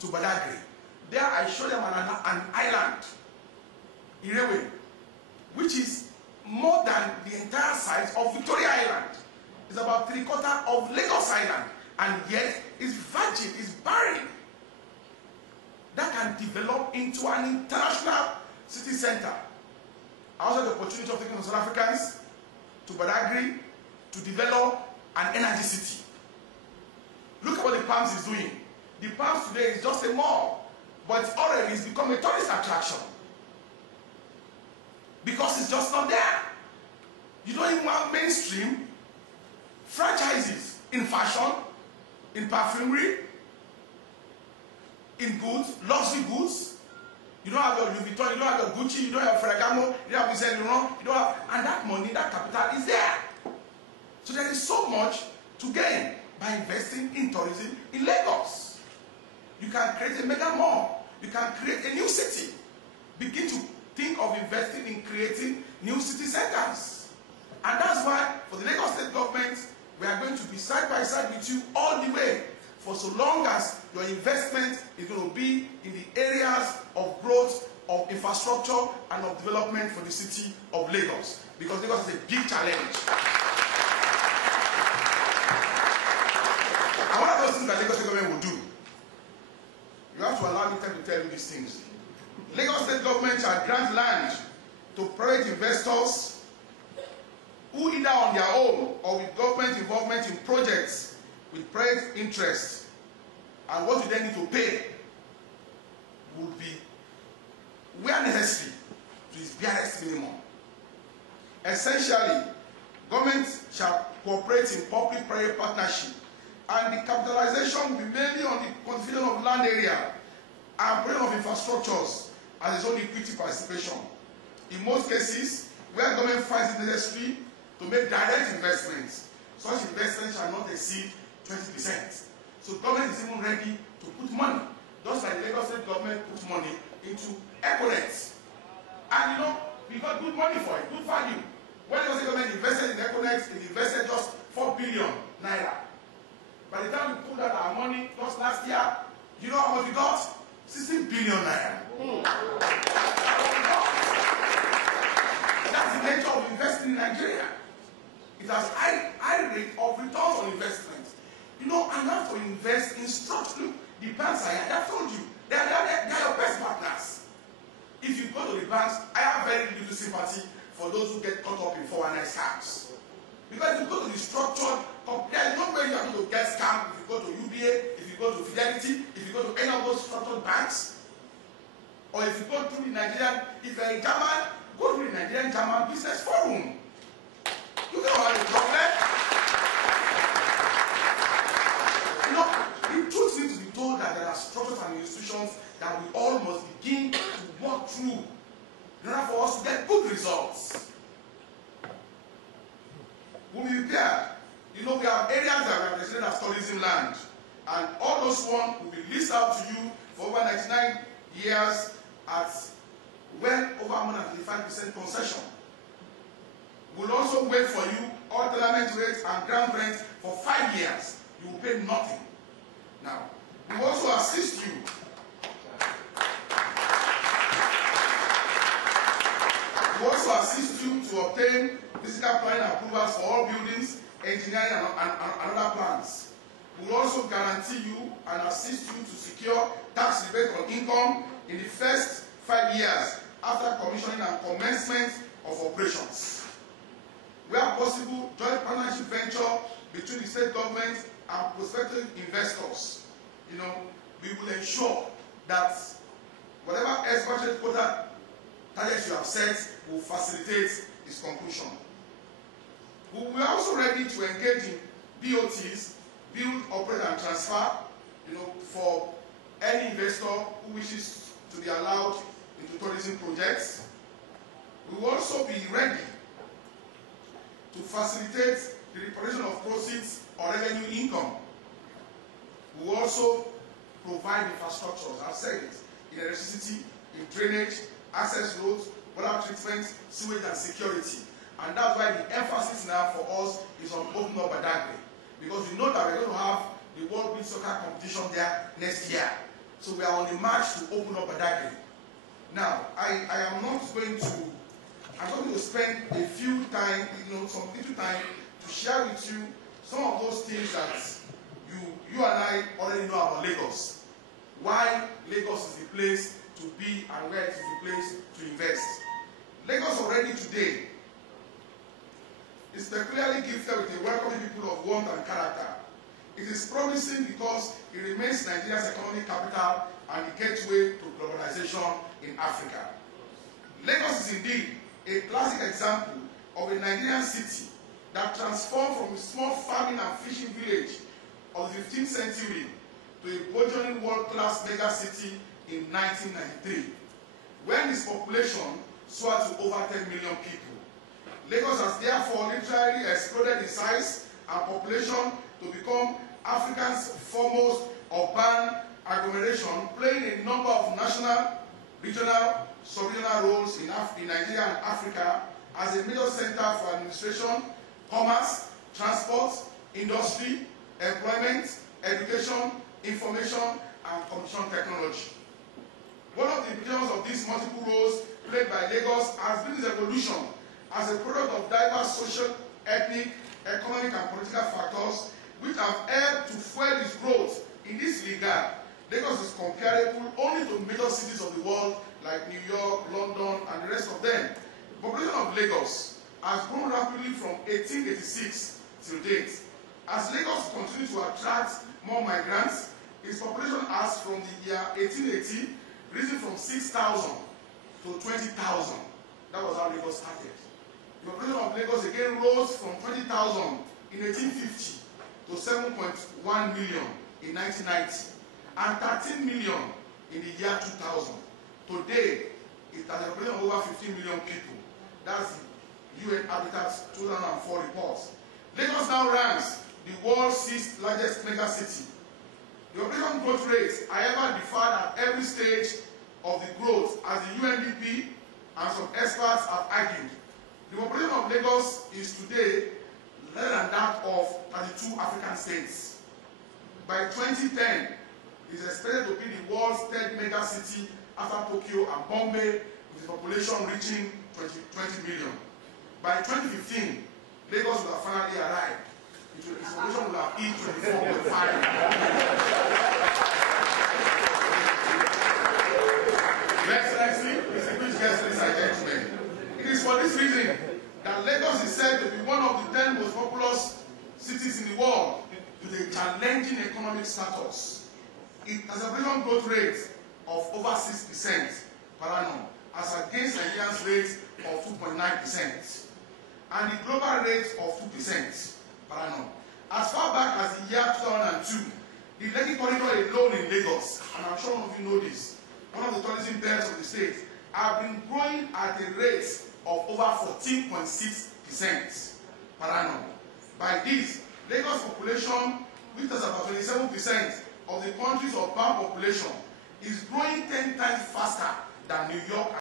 to Badagry. There I showed them an island, Irewe, which is more than the entire size of Victoria Island. It's about 3/4 of Lagos Island, and yet it's virgin, it's barren. That can develop into an international city center. I also had the opportunity of taking some South Africans to Badagry to develop an energy city. Look at what the Palms is doing. The Palms today is just a mall, but already it's become a tourist attraction because it's just not there. You don't even want mainstream franchises in fashion, in perfumery, in goods, luxury goods. You don't have your Louis Vuitton, you don't have your Gucci, you don't have Ferragamo, you don't have Saint Laurent, you don't have, and that money, that capital is there. So there is so much to gain by investing in tourism in Lagos. You can create a mega mall. You can create a new city. Begin to think of investing in creating new city centers. And that's why, for the Lagos State government, we are going to be side by side with you all the way, for so long as your investment is going to be in the areas of growth, of infrastructure, and of development for the city of Lagos. Because Lagos is a big challenge. And one of those things that Lagos State government will do, you have to allow me time to tell you these things. Lagos State government shall grant land to private investors who, either on their own or with government involvement in projects with private interest, and what you then need to pay would be, where necessary, to its barest minimum. Essentially, government shall cooperate in public-private partnership, and the capitalization will be mainly on the condition of land area and provision of infrastructures as its own equity participation. In most cases, where government finds it necessary to make direct investments, such investments shall not exceed 20%. So government is even ready to put money, just like the Lagos State government puts money into Econet. And you know, we got good money for it, good value. When Lagos State government invested in Econet, it invested just 4 billion naira. By the time we pulled out our money just last year, you know how much we got? 16 billion naira. That's the nature of investing in Nigeria. It has high rate of returns on investment. You know, and you have to invest in structure. Look, the banks I have told you, they are your best partners. If you go to the banks, I have very little sympathy for those who get caught up in 419 scams. Because if you go to the structured, there is no way you are going to get scammed if you go to UBA, if you go to Fidelity, if you go to any of those structured banks, or if you go through the Nigerian, if you are a German, go to the Nigerian German Business Forum. You don't have a problem. You know, the truth needs to be told that there are structures and institutions that we all must begin to work through in order for us to get good results. We'll be prepared. You know, we have areas that are represented as tourism land, and all those ones will be leased out to you for over 99 years at well over more than 35% concession. We'll also wait for you all tenement rates and ground rent for 5 years. You will pay nothing. Now, we will also assist you. We will also assist you to obtain physical planning approvals for all buildings, engineering, and other plans. We will also guarantee you and assist you to secure tax rebate on income in the first 5 years after commissioning and commencement of operations. Where possible, joint partnership venture between the state government and prospective investors. You know, we will ensure that whatever budget quota targets you have set will facilitate its conclusion. We are also ready to engage in BOTs, build, operate, and transfer, you know, for any investor who wishes to be allowed into tourism projects. We will also be ready to facilitate the repatriation of proceeds or revenue income. We will also provide infrastructures, I've said it, in electricity, in drainage, access roads, water treatment, sewage, and security. And that's why the emphasis now for us is on opening up Badagry. Because we know that we're going to have the World Beach Soccer competition there next year. So we are on the march to open up Badagry. Now, I'm going to spend a few time, some little time to share with you some of those things that you and I already know about Lagos. Why Lagos is the place to be and where it is the place to invest. Lagos already today is peculiarly gifted with a welcoming people of warmth and character. It is promising because it remains Nigeria's economic capital and the gateway to globalization in Africa. Lagos is indeed a classic example of a Nigerian city that transformed from a small farming and fishing village of the 15th century to a burgeoning world-class mega city in 1993, when its population soared to over 10 million people. Lagos has therefore literally exploded in size and population to become Africa's foremost urban agglomeration, playing a number of national, regional, sub-regional roles in Nigeria and Africa as a major center for administration, commerce, transport, industry, employment, education, information, and communication technology. One of the implications of these multiple roles played by Lagos has been its evolution as a product of diverse social, ethnic, economic, and political factors which have helped to fuel its growth. In this regard, Lagos is comparable only to major cities of the world like New York, London, and the rest of them. The population of Lagos has grown rapidly from 1886 till date. As Lagos continues to attract more migrants, its population has from the year 1880 risen from 6,000 to 20,000. That was how Lagos started. The population of Lagos again rose from 20,000 in 1850 to 7.1 million in 1990 and 13 million in the year 2000. Today, it has a population of over 15 million people. That's the UN Habitat's 2004 report. Lagos now ranks the world's 6th largest mega city. The population growth rates, however, differed at every stage of the growth, as the UNDP and some experts have argued. The population of Lagos is today less than that of 32 African states. By 2010, it is expected to be the world's 3rd mega city after Tokyo and Bombay, with the population reaching 20 million. By 2015, Lagos will have finally arrived. Its population will have hit 24.5 million. Your Excellency, distinguished guests, ladies and gentlemen, it is for this reason that Lagos is said to be one of the 10 most populous cities in the world with a challenging economic status. It has a population growth rate of over 6% per annum, as against Nigeria's rate of 2.9%, and the global rate of 2% per annum. As far back as the year 2002, the Lekki Corridor alone in Lagos, and I'm sure all of you know this, one of the tourism belts of the state, have been growing at a rate of over 14.6% per annum. By this, Lagos population, which is about 27% of the country's urban population, is growing 10 times faster than New York